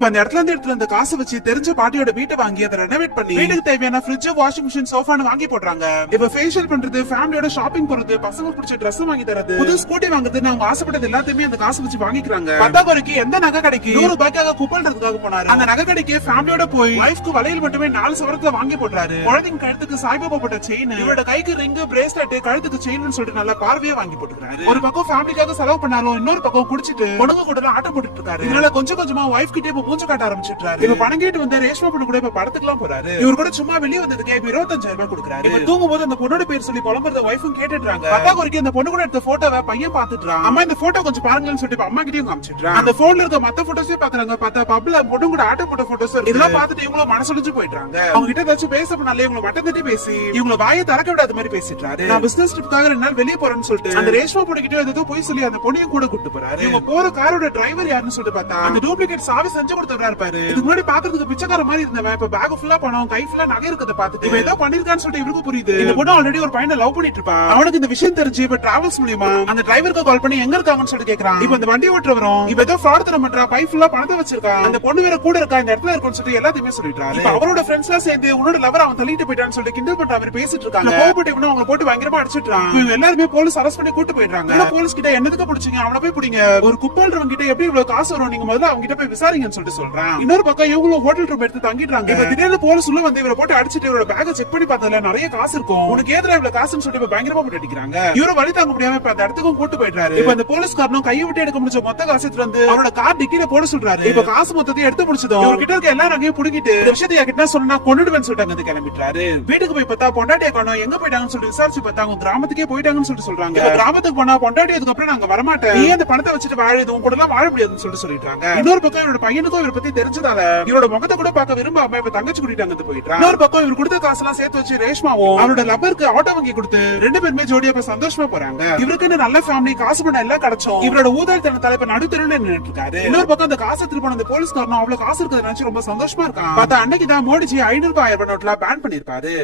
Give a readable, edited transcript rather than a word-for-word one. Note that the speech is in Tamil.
இப்ப அந்த இடத்துல இருந்து எடுத்து அந்த காசை வச்சு தெரிஞ்ச பாட்டியோட வீட்டை வாங்கி அதை ரெனோவேட் பண்ணி வீட்டுக்கு தேவையான ஃப்ரிட்ஜ், வாஷிங் மிஷின், சோஃபான்னு வாங்கி போடுறாங்க. இப்ப ஃபேஷியல் பண்றது, ஃபேமிலியோட ஷாப்பிங் போறது, பசங்க பிடிச்ச ட்ரெஸ் வாங்கி தரது, புது ஸ்கூட்டி வாங்குறதுன்னு அவங்க ஆசைப்பட்டது எல்லாத்தையுமே அந்த காசு வச்சு வாங்கிக்கிறாங்க. பத்தாக்குறைக்கு எந்த நகை கடைக்கு 100 ரூபாய்க்காக கூப்பிடுறதுக்காக போனாரு. அந்த நகை கடைக்கு ஃபேமிலியோட போய் வைஃப்க்கு வளையல் மட்டுமே 4 சவரத்துல வாங்கி போடுறாரு. குழந்தைங்க கழுத்துக்கு சாய்பாபா போட்ட செயின், இவரோட கைக்கு ரிங், பிரேஸ்லெட், கழுத்துக்கு செயின் சொல்லிட்டு நல்லா பார்வையா வாங்கி போட்டுக்கிறாரு. ஒரு பக்கம் ஃபேமிலிக்காக செலவு பண்ணாலும் இன்னொரு பக்கம் குடிச்சிட்டு பொண்ணுங்க கூட ஆட்டம் போட்டுட்டு இருக்காரு. இதனால கொஞ்சம் கொஞ்சமா வைஃப் கிட்டே இப்ப மூஞ்ச காட்ட ஆரம்பிச்சிட்டாரு. இப்ப பணம் கேட்டு வந்து ரேஷ்மா பொண்ணு கூட இப்ப படத்துக்குலாம் போறாரு. இவர் கூட சும்மா வெளியே வந்ததுக்கு இப்ப 25,000 ரூபாய் கொடுக்குறாரு. இப்ப தூங்கும் போது அந்த பொண்ணோட பேர் சொல்லி புலம்புறத வைஃபும் கேட்டுட்டாங்க. பத்தாக்குறைக்கு அந்த பொண்ணு கூட எடுத்த போட்டோவை பையன் பாத்துட்டான். அம்மா இந்த போட்டோ கொஞ்சம் பாருங்கன்னு சொல்லிட்டு அம்மா கிட்டயும் காமிச்சிட்டான். அந்த போன்ல இருக்க மத்த போட்டோஸே பாக்குறாங்க. பார்த்தா பப்ல பொண்ணு கூட ஆட்டம் போட்ட போட்டோஸ் இதெல்லாம் பார்த்துட்டு இவங்களும் மனசுடைஞ்சு போயிட்டாங்க. அவங்க கிட்ட ஏதாச்சும் பேச பண்ணாலே இவங்களை மட்டம் தட்டி பேசி இவங்களை வாயை திறக்க விடாத மாதிரி பேசிட்டாரு. நான் பிசினஸ் ட்ரிப்காக 2 நாள் வெளியே போறேன்னு சொல்லிட்டு அந்த ரேஷ்மா பொண்ணு கிட்ட ஏதோ போய் சொல்லி அந்த பொண்ணையும் கூட கூட்டு போறாரு. இவங்க போற காரோட டிரைவர் யாருன்னு சொல்லிட்டு பார்த்தா அந்த டூப்ளிகேட் சாவி செஞ்சு கொடுத்தவரா இருப்பாரு. இதுக்கு முன்னாடி பாக்குறதுக்கு பிச்சைக்கார மாதிரி இருந்தவன் இப்ப பேக் ஃபுல்லா பணம், கை ஃபுல்லா நகை இருக்கத பார்த்துட்டு இவன் ஏதோ பண்ணிருக்கான்னு சொல்லிட்டு இவருக்கு புரியுது. இந்த பொண்ணு ஆல்ரெடி ஒரு பையனை லவ் பண்ணிட்டு இருப்பான். அவனுக்கு இந்த விஷயம் தெரிஞ்சு இப்ப டிராவல்ஸ் மூலமா அந்த டிரைவருக்கு கால் பண்ணி எங்க இருக்காங்கன்னு சொல்லிட்டு கேக்குறான். இப்ப அந்த வண்டி ஓட்டுறவரும் இவ ஏதோ ஃப்ராட் தர பண்றா, பை ஃபுல்லா பணத்தை வச்சிருக்கான், அந்த பொண்ணு வேற கூட இருக்கா, இந்த இடத்துல இருக்குன்னு சொல்லிட்டு எல்லாத்தையுமே சொல்லிட்டாரு. இப்ப அவரோட ஃப்ரெண்ட்ஸ் எல்லாம் சேர்ந்து உன்னோட லவர் அவன் தள்ளிட்டு போயிட்டான்னு சொல்லிட்டு கிண்டல் பண்ற மாதிரி பேசிட்டு இருக்காங்க. கோபப்பட்டு இவனும் அவங்க போட்டு பயங்கரமா அடிச்சிட்டான். இவங்க எல்லாருமே போலீஸ் அரெஸ்ட் பண்ணி கூட்டு போயிடுறாங்க. போலீஸ் கிட்ட என்னதுக்கு பிடிச்சீங்க, அவனை போய் பிடிங்க, ஒரு குப்பாள்றவங்க கிட்ட எப்படி இவ்வளவு காசு வரும், நீங்க முதல்ல அவங்க கிட்ட போய் விசாரிங்கன்னு சொல்லிட்டு சொல்றான். இன்னொரு பக்கம் இவங்களும் ஹோட்டல் ரூம் எடுத்து தங்கிடுறாங்க. இப்ப திடீர்னு போலீஸ் உள்ள வந்து இவரை போட்டு அடிச்சிட்டு இவரோட பேக்கை செக் பண்ணி பார்த்ததுல நிறைய காசு இருக்கும், உனக்கு ஏதா இவ்வளவு காசுன்னு சொல்லிட்டு பயங்கரமா போட்டு அடிக்கிறாங்க. இவரும் வழி தாங்க முடியாம இப்ப அந்த இடத்துக்கும் கூட்டு போயிடுறாரு. இப்ப அந்த போலீஸ்காரனும் கையை விட்டு எடுக்க முடிச்ச மொத்த காசு எடுத்து வந்து அவரோட கார் டிக்கில போட சொல்றாரு. இப்ப காசு மொத்தத்தையும் எடுத்து முடிச்சதும் இவர்கிட்ட இருக்க எல்லாரும் அங்கேயும் புடுங்கிட்டு இந்த விஷயத்தை என்கிட்ட சொன்னா கொண்டுடுவேன்னு சொல்லிட்டு அங்க கிளம்பிட்டாரு. வீட்டுக்கு போய் பார்த்தா பொண்டாட்டியை காணோம், எங்க போயிட்டாங்கன்னு சொல்லிட்டு விசாரிச்சு பார்த்தா அவங்க கிராமத்துக்கே போயிட்டாங்கன்னு சொல்லிட்டு சொல்றாங்க. கிராமத்துக்கு போனா பொண்டாட்டி அதுக்கப்புறம் நாங்க வரமாட்டேன், நீ அந்த பணத்தை வச்சுட்டு வாழுது உங்க கூட எல்லாம் வாழ முடியாதுன்னு சொல்லிட்டு சொல்லிட்டாங்க. இன்னொரு பக்கம் இவரோட பையனுக்கும் இவரை பத்தி தெரிஞ்சதால இவரோட முகத்தை கூட பார்க்க விரும்பாம இப்ப தங்கச்சி கூட்டிட்டு போயிட்டான். இன்னொரு பக்கம் இவர் கொடுத்த காசு எல்லாம் சேர்த்து வச்சு ரேஷ்மாவும் அவரோட லப்பருக்கு ஆட்டோ வாங்கி கொடுத்து 2 பேருமே ஜோடியா இப்ப சந்தோஷமா போறாங்க. இவருக்கு நல்ல ஃபேமிலி, காசு பண்ண எல்லாம் கிடைச்சோம். இவரோட ஊதாரித்தனத்தால இப்ப நடுத்தருன்னு நின்னுட்டு இருக்காரு. இன்னொரு பக்கம் அந்த காசை திருப்பி அந்த போலீஸ்காரனும் அவ்வளவு காசு இருக்கிறத நினைச்சு ரொம்ப சந்தோஷமா இருக்கான். பார்த்தா அன்னைக்குதான் மோடிஜி 500 ரூபாய் 1000 ரூபாய் நோட்ல பேன் பண்ணிருப்பாரு.